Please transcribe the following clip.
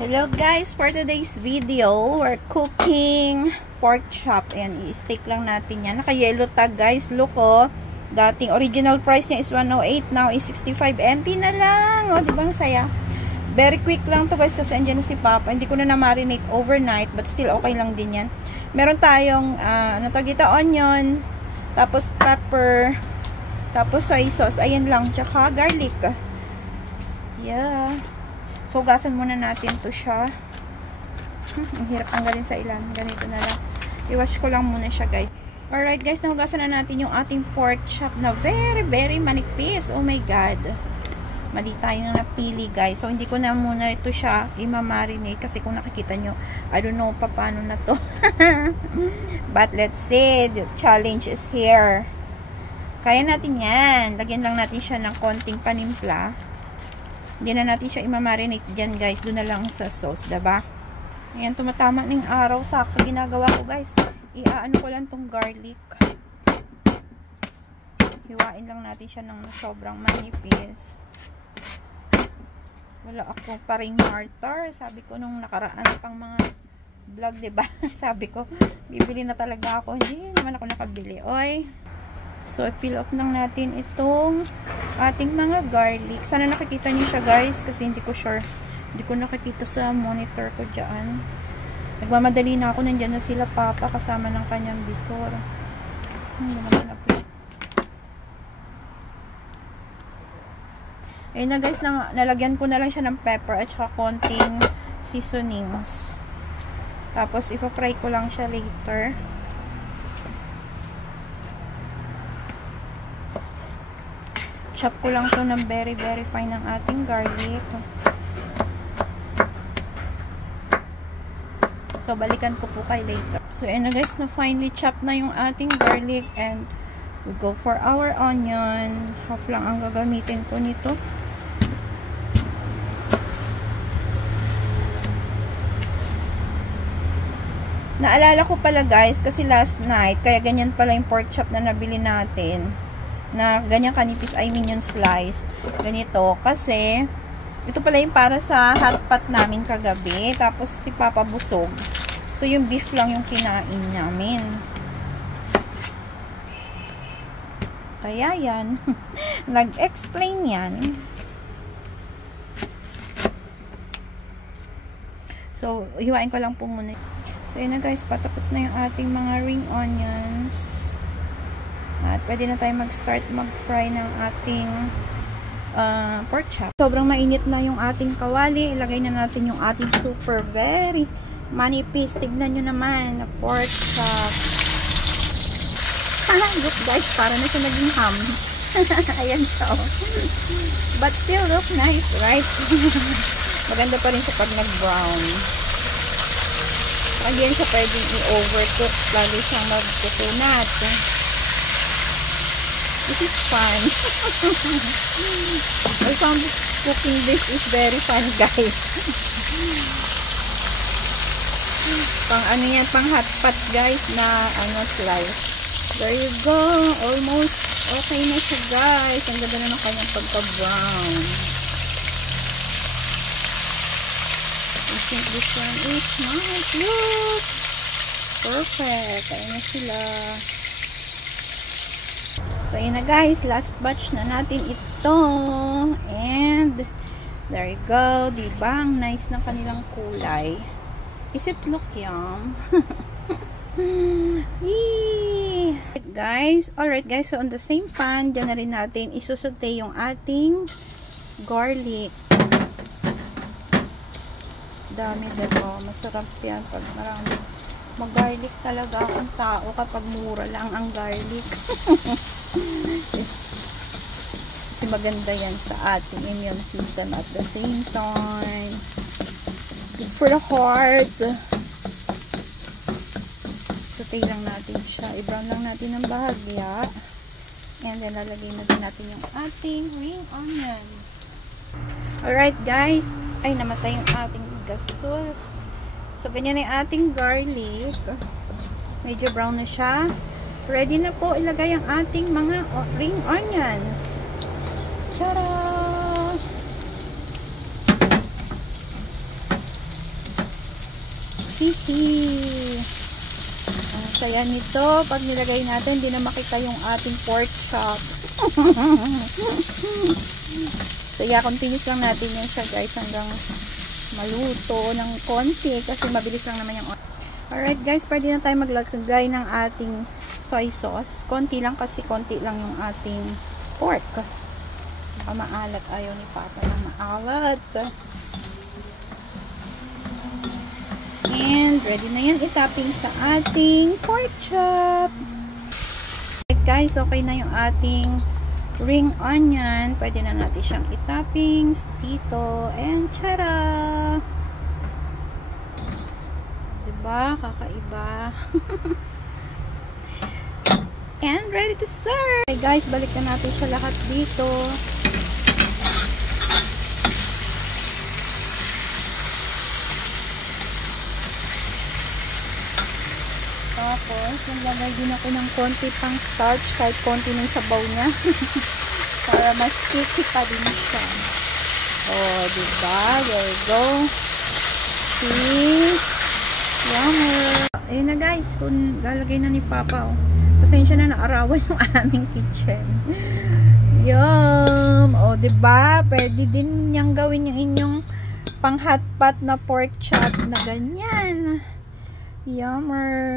Hello guys, for today's video, we're cooking pork chop. Ayan, i-steak lang natin yan. Naka-yellow tag guys. Look oh, dating original price niya is 108, now is 65 NT na lang. O, diba ang saya? Very quick lang to guys kasi andyan na si Papa. Hindi ko na na-marinate overnight, but still okay lang din yan. Meron tayong, onion, tapos pepper, tapos soy sauce. Ayan lang, tsaka garlic. Yeah. So, hugasan muna natin to siya. Ang hirap tanggalin sa ilan. Ganito na lang. I-wash ko lang muna siya, guys. Alright, guys. Nahugasan na natin yung ating pork chop na very manipis. Oh my God. Mali tayo na napili, guys. So, hindi ko na muna ito siya i-marinate. Kasi kung nakikita nyo, I don't know pa paano na to. But, let's see. The challenge is here. Kaya natin yan. Lagyan lang natin siya ng konting panimpla. Hindi na natin siya i-marinate dyan, guys. Doon na lang sa sauce, diba? Ayan, tumatama ng araw. Sakto ginagawa ko, guys. Iaano ko lang tong garlic. Hiwain lang natin siya ng sobrang manipis. Wala ako pa ring martar. Sabi ko nung nakaraan pang mga vlog, diba? Sabi ko, bibili na talaga ako. Hindi naman ako nakabili. Oy. So, peel off lang natin itong ating mga garlic. Sana nakikita niyo siya, guys. Kasi hindi ko sure. Hindi ko nakikita sa monitor ko dyan. Nagmamadali na ako. Nandyan na sila, Papa. Kasama ng kanyang bisor. Ayun na, guys. Nalagyan ko na lang siya ng pepper at saka konting seasonings. Tapos, ipapry ko lang siya later. Chop ko lang to ng very fine ng ating garlic. So, balikan ko po kay later. So, ayan na guys, na finely chop na yung ating garlic and we go for our onion. Half lang ang gagamitin ko nito. Naalala ko pala guys, kasi last night, kaya ganyan pala yung pork chop na nabili natin. Na ganyan kanipis, I mean yung sliced. Ganito. Kasi, ito pala yung para sa hot pot namin kagabi. Tapos, si Papa busog. So, yung beef lang yung kinain namin. Kaya yan. Nag-explain yan. So, hiwain ko lang po muna. So, yun na guys. Patapos na yung ating mga ring onions. At pwede na tayo mag-start mag-fry ng ating pork chop. Sobrang mainit na yung ating kawali. Ilagay na natin yung ating super very manipis. Tignan nyo naman na pork chop. Look guys, para na siya naging ham. Ayan siya. But still look nice, right? Maganda pa rin siya pag nag-brown. Again, siya pwedeng i-overcook. Lalo siyang mag-coconut. This is fun. I found cooking this is very fun, guys. Pang ano yan, pang hot pot, guys, na slice. There you go. Almost okay na siya, guys. Ang ganda na ng kanyang pagka-brown. I think this one is nice. Look! Perfect. Ayan na sila. So, yun na guys. Last batch na natin ito. And, there you go. Diba? Ang nice ng kanilang kulay. Is it look yum? Guys. Alright guys. So, on the same pan, dyan na rin natin isusote yung ating garlic. Dami dito. Masarap yan pag marami. Mag-garlic talaga ang tao kapag mura lang ang garlic. Kasi maganda yan sa ating immune system at the same time. Good for the heart. Saute lang natin siya. I-brown lang natin ng bahagya. And then lalagay na din natin yung ating ring onions. Alright guys. Ay, namatay yung ating gasol. So, ganyan yung ating garlic. Medyo brown na siya. Ready na po ilagay ang ating mga ring onions. Tara! Hihi. Ang saya nito. Pag nilagay natin, hindi na makita yung ating pork chop. Kaya continuous lang natin yan siya guys hanggang maluto ng konti kasi mabilis lang naman yung. Alright guys, pwede na tayo maglagay ng ating soy sauce. Konti lang kasi konti lang yung ating pork. Baka maalat. Ayaw ni Papa na maalat. And ready na yan itapping sa ating pork chop. Alright guys, okay na yung ating ring onion. Pwede na natin siyang itapping dito. And tara! Diba? Kakaiba. And ready to serve! Okay guys, balik na natin siya lahat dito. Tapos, naglagay din ako ng konti pang starch, kahit konti ng sabaw niya. Para mas sticky pa din siya. Oh, diba? There you go. See? Yummer. Ayun na guys, kung lalagay na ni Papa, oh. Pasensya na naarawan yung aming kitchen. Yum! O, diba? Pwede din niyang gawin yung inyong pang hot pot na pork chop na ganyan. Yummer!